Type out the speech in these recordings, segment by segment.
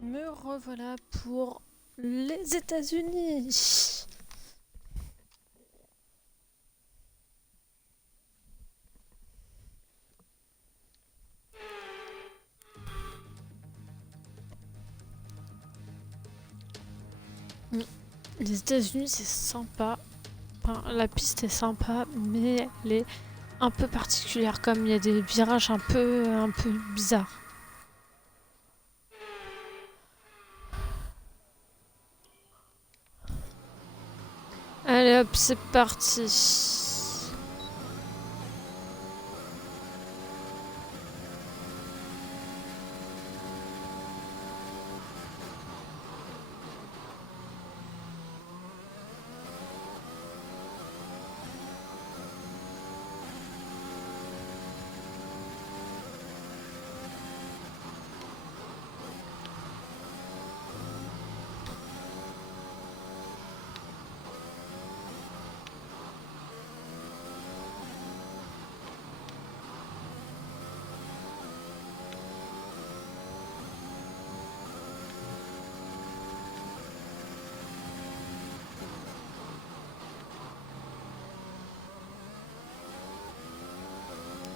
Me revoilà pour les États-Unis. Les États-Unis, c'est sympa. Enfin, la piste est sympa, mais elle est un peu particulière, comme il y a des virages un peu bizarres. Allez hop, c'est parti.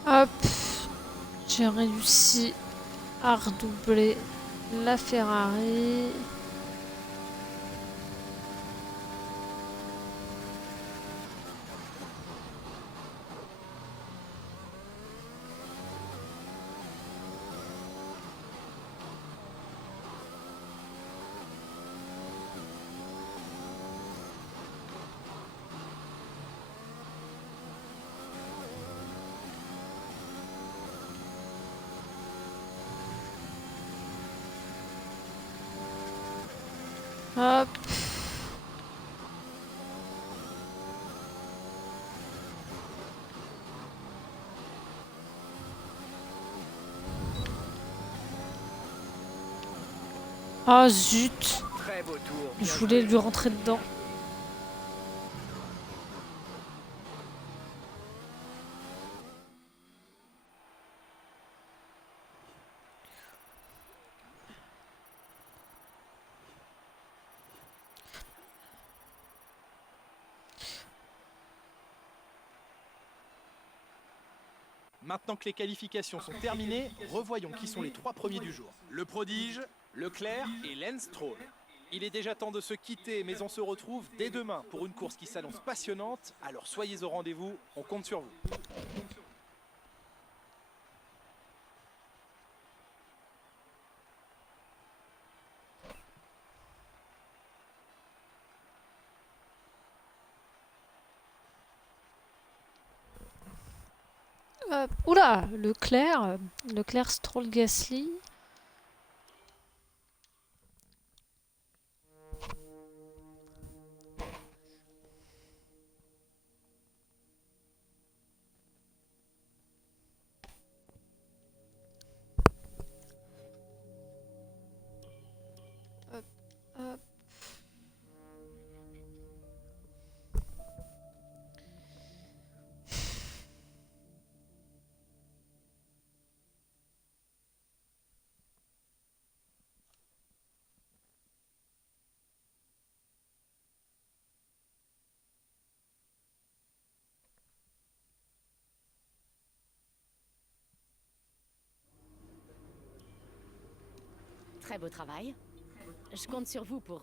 Hop, j'ai réussi à redoubler la Ferrari. Hop. Ah zut, Très beau tour, je bien voulais joué. lui rentrer dedans. Maintenant que les qualifications sont terminées, revoyons qui sont les trois premiers du jour. Le prodige, Leclerc et Lance Stroll. Il est déjà temps de se quitter, mais on se retrouve dès demain pour une course qui s'annonce passionnante. Alors soyez au rendez-vous, on compte sur vous. Hop. Oula, Leclerc, Stroll, Gasly. Hop, hop. Très beau travail. Je compte sur vous pour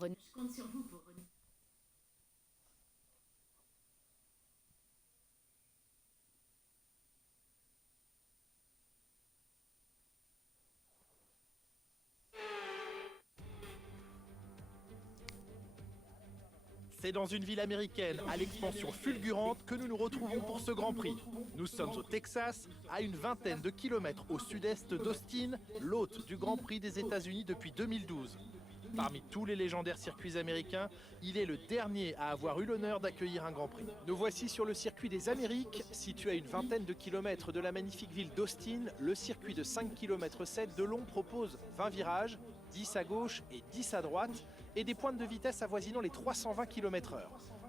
C'est dans une ville américaine à l'expansion fulgurante que nous nous retrouvons pour ce Grand Prix. Nous sommes au Texas, à une vingtaine de kilomètres au sud-est d'Austin, l'hôte du Grand Prix des États-Unis depuis 2012. Parmi tous les légendaires circuits américains, il est le dernier à avoir eu l'honneur d'accueillir un Grand Prix. Nous voici sur le circuit des Amériques, situé à une vingtaine de kilomètres de la magnifique ville d'Austin. Le circuit de 5 km 7 de long propose 20 virages, 10 à gauche et 10 à droite, et des pointes de vitesse avoisinant les 320 km/h.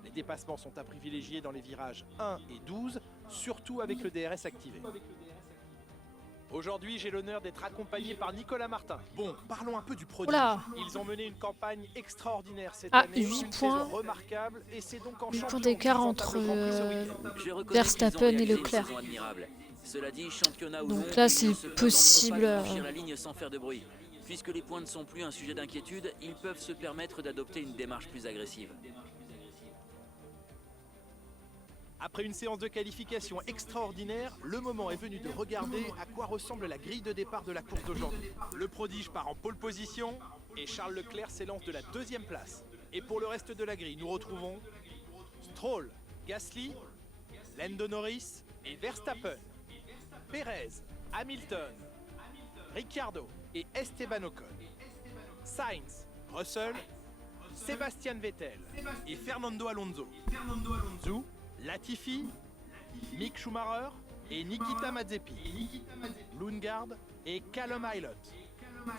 Les dépassements sont à privilégier dans les virages 1 et 12, surtout avec le DRS activé. Aujourd'hui, j'ai l'honneur d'être accompagné par Nicolas Martin. Bon, parlons un peu du produit. Oula. Ils ont mené une campagne extraordinaire cette Ah, année, 8 une points. saison remarquable, et c'est donc en 8 points champion d'écart qu'ils entre entament le Grand Prix ce week-end. Je reconnais Verstappen qu'ils ont et réalisé Leclerc. une saison admirable. Cela dit, championnat ou Donc non, là, ils c'est ne se contenteront possible, pas de franchir la ligne sans faire de bruit. Puisque les points ne sont plus un sujet d'inquiétude, ils peuvent se permettre d'adopter une démarche plus agressive. Après une séance de qualification extraordinaire, le moment est venu de regarder à quoi ressemble la grille de départ de la course d'aujourd'hui. Le prodige part en pole position et Charles Leclerc s'élance de la 2e place. Et pour le reste de la grille, nous retrouvons Stroll, Gasly, Lando Norris et Verstappen, Perez, Hamilton, Ricciardo et Esteban Ocon, Sainz, Russell, Sébastien Vettel et Fernando Alonso, Zhou, Latifi, Mick Schumacher et Nikita Mazepin, Lundgaard et Callum Ilott.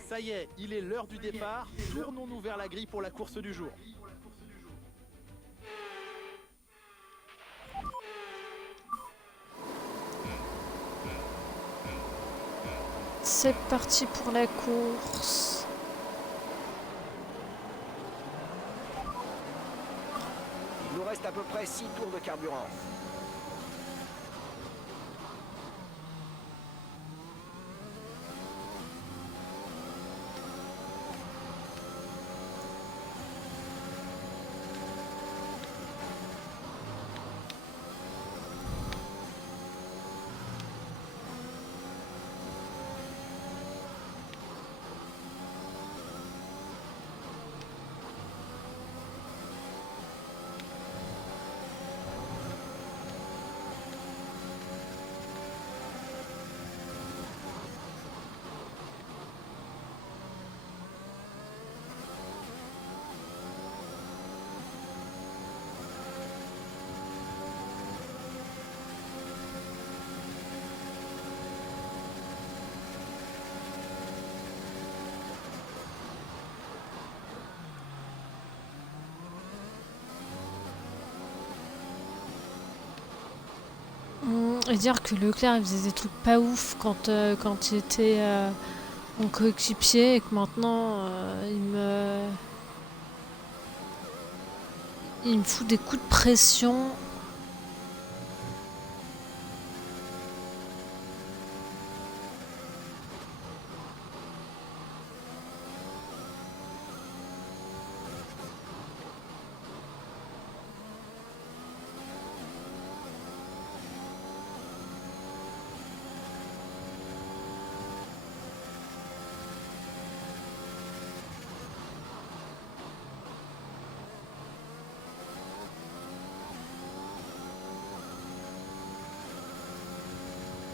Ça y est, il est l'heure du départ. Tournons-nous vers la grille pour la course du jour. C'est parti pour la course. Il nous reste à peu près 6 tours de carburant. Et dire que Leclerc il faisait des trucs pas ouf quand il était mon coéquipier et que maintenant il me fout des coups de pression.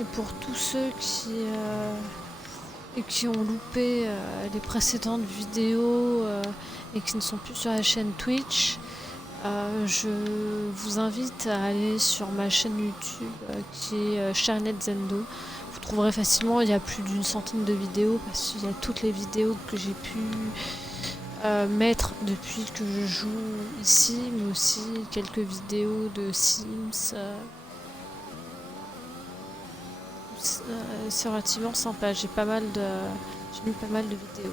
Et pour tous ceux qui ont loupé les précédentes vidéos et qui ne sont plus sur la chaîne Twitch, je vous invite à aller sur ma chaîne YouTube qui est Charnette Zendo. Vous trouverez facilement, il y a plus d'une centaine de vidéos parce qu'il y a toutes les vidéos que j'ai pu mettre depuis que je joue ici, mais aussi quelques vidéos de Sims. C'est relativement sympa, j'ai mis pas mal de vidéos.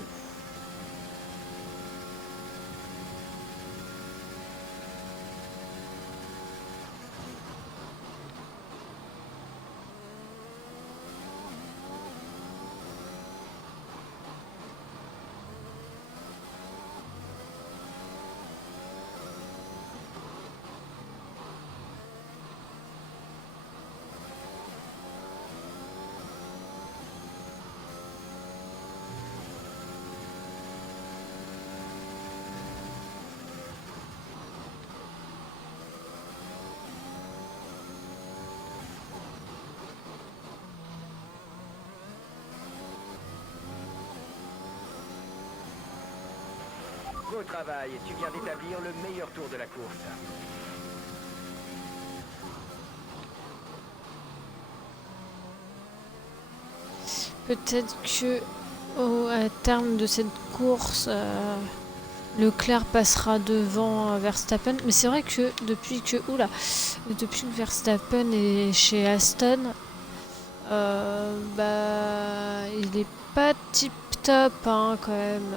Beau travail, tu viens d'établir le meilleur tour de la course. Peut-être que à terme de cette course, Leclerc passera devant Verstappen. Mais c'est vrai que depuis que Verstappen est chez Aston, Bah, il est pas tip top hein, quand même.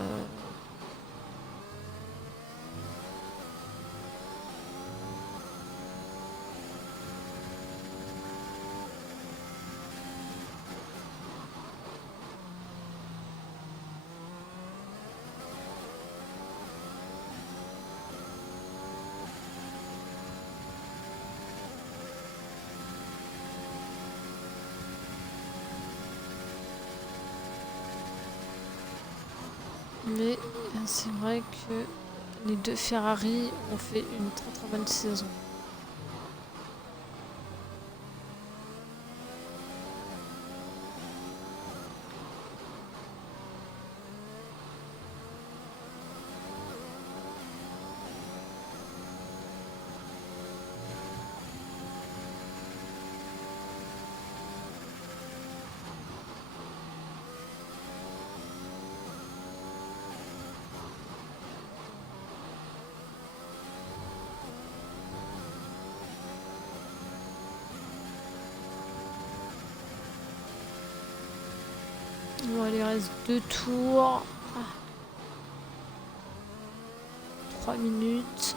Mais c'est vrai que les deux Ferrari ont fait une très très bonne saison. Bon, il reste 2 tours. 3 minutes.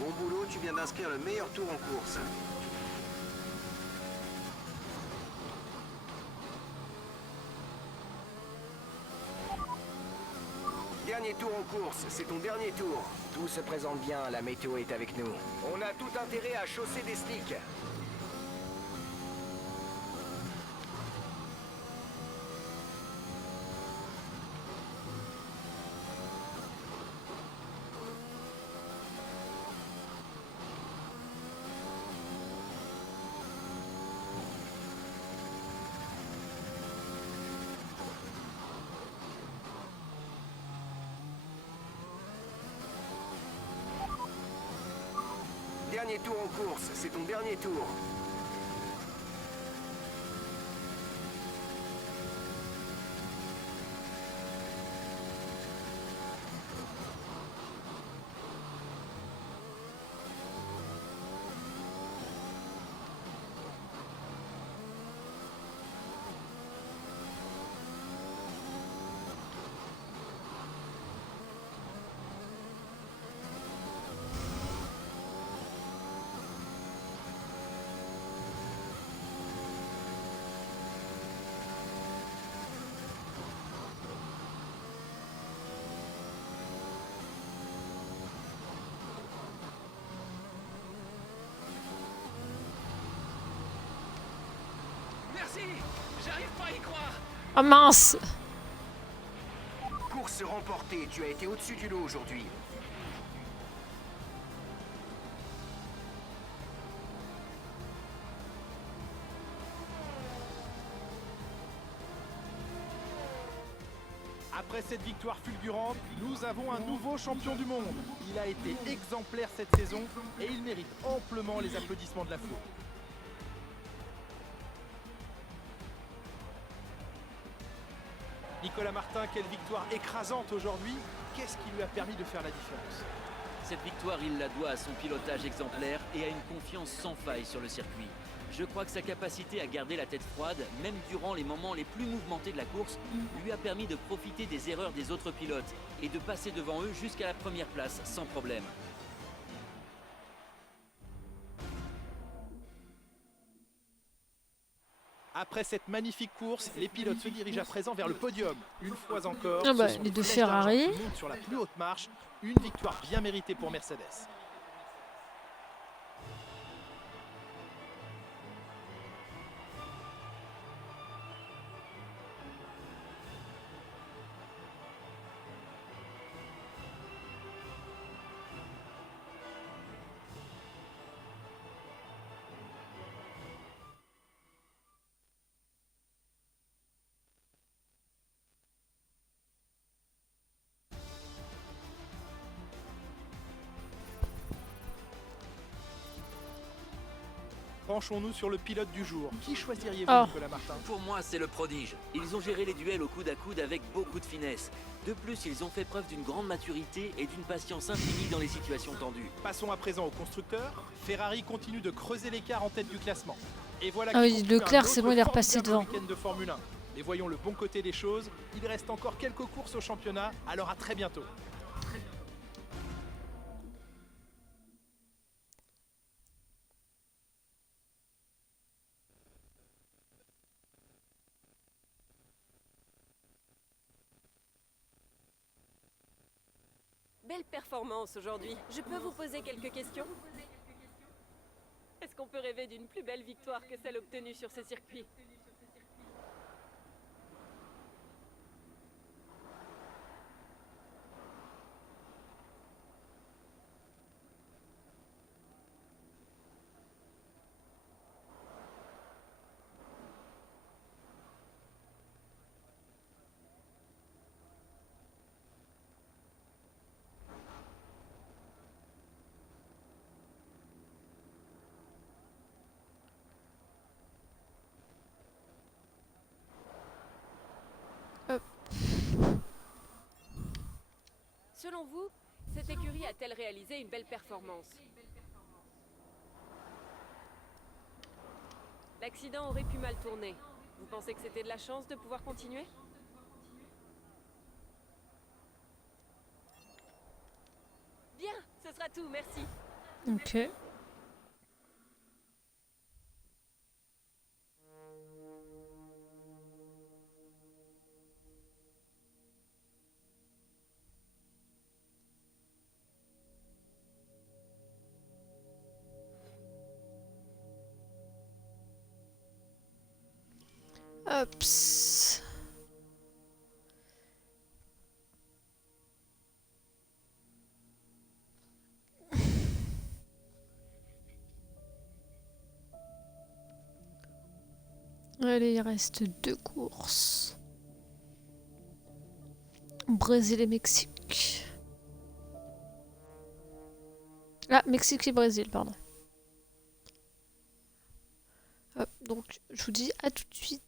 Bon boulot, tu viens d'inscrire le meilleur tour en course. Dernier tour en course, c'est ton dernier tour. Tout se présente bien, la météo est avec nous. On a tout intérêt à chausser des slicks. Dernier tour en course, c'est ton dernier tour. J'arrive pas à y croire. Ah mince! Course remportée, tu as été au-dessus du lot aujourd'hui. Après cette victoire fulgurante, nous avons un nouveau champion du monde. Il a été exemplaire cette saison et il mérite amplement les applaudissements de la foule. Nicolas Martin, quelle victoire écrasante aujourd'hui. qu'est-ce qui lui a permis de faire la différence? Cette victoire, il la doit à son pilotage exemplaire et à une confiance sans faille sur le circuit. Je crois que sa capacité à garder la tête froide, même durant les moments les plus mouvementés de la course, lui a permis de profiter des erreurs des autres pilotes et de passer devant eux jusqu'à la première place sans problème. Après cette magnifique course, les pilotes se dirigent à présent vers le podium. Une fois encore, Ah bah, ce sont les des deux flèches Ferrari. d'argent qui montent sur la plus haute marche. Une victoire bien méritée pour Mercedes. Penchons-nous sur le pilote du jour. Qui choisiriez-vous, Oh. Nicolas Martin? Pour moi, c'est le prodige. Ils ont géré les duels au coude à coude avec beaucoup de finesse. De plus, ils ont fait preuve d'une grande maturité et d'une patience infinie dans les situations tendues. Passons à présent au constructeur. Ferrari continue de creuser l'écart en tête du classement. Et voilà Ah qui oui, conclut Leclerc, un c'est autre bon, il est formidable repassé devant. week-end de Formule 1. Mais voyons le bon côté des choses. Il reste encore quelques courses au championnat, alors à très bientôt. Belle performance aujourd'hui. Je peux vous poser quelques questions? Est-ce qu'on peut rêver d'une plus belle victoire que celle obtenue sur ce circuit? Selon vous, cette écurie a-t-elle réalisé une belle performance? L'accident aurait pu mal tourner. Vous pensez que c'était de la chance de pouvoir continuer? Bien, ce sera tout, merci. Ok. Hops. Allez, il reste 2 courses. Brésil et Mexique. Ah, Mexique et Brésil, pardon. Hop, donc je vous dis à tout de suite.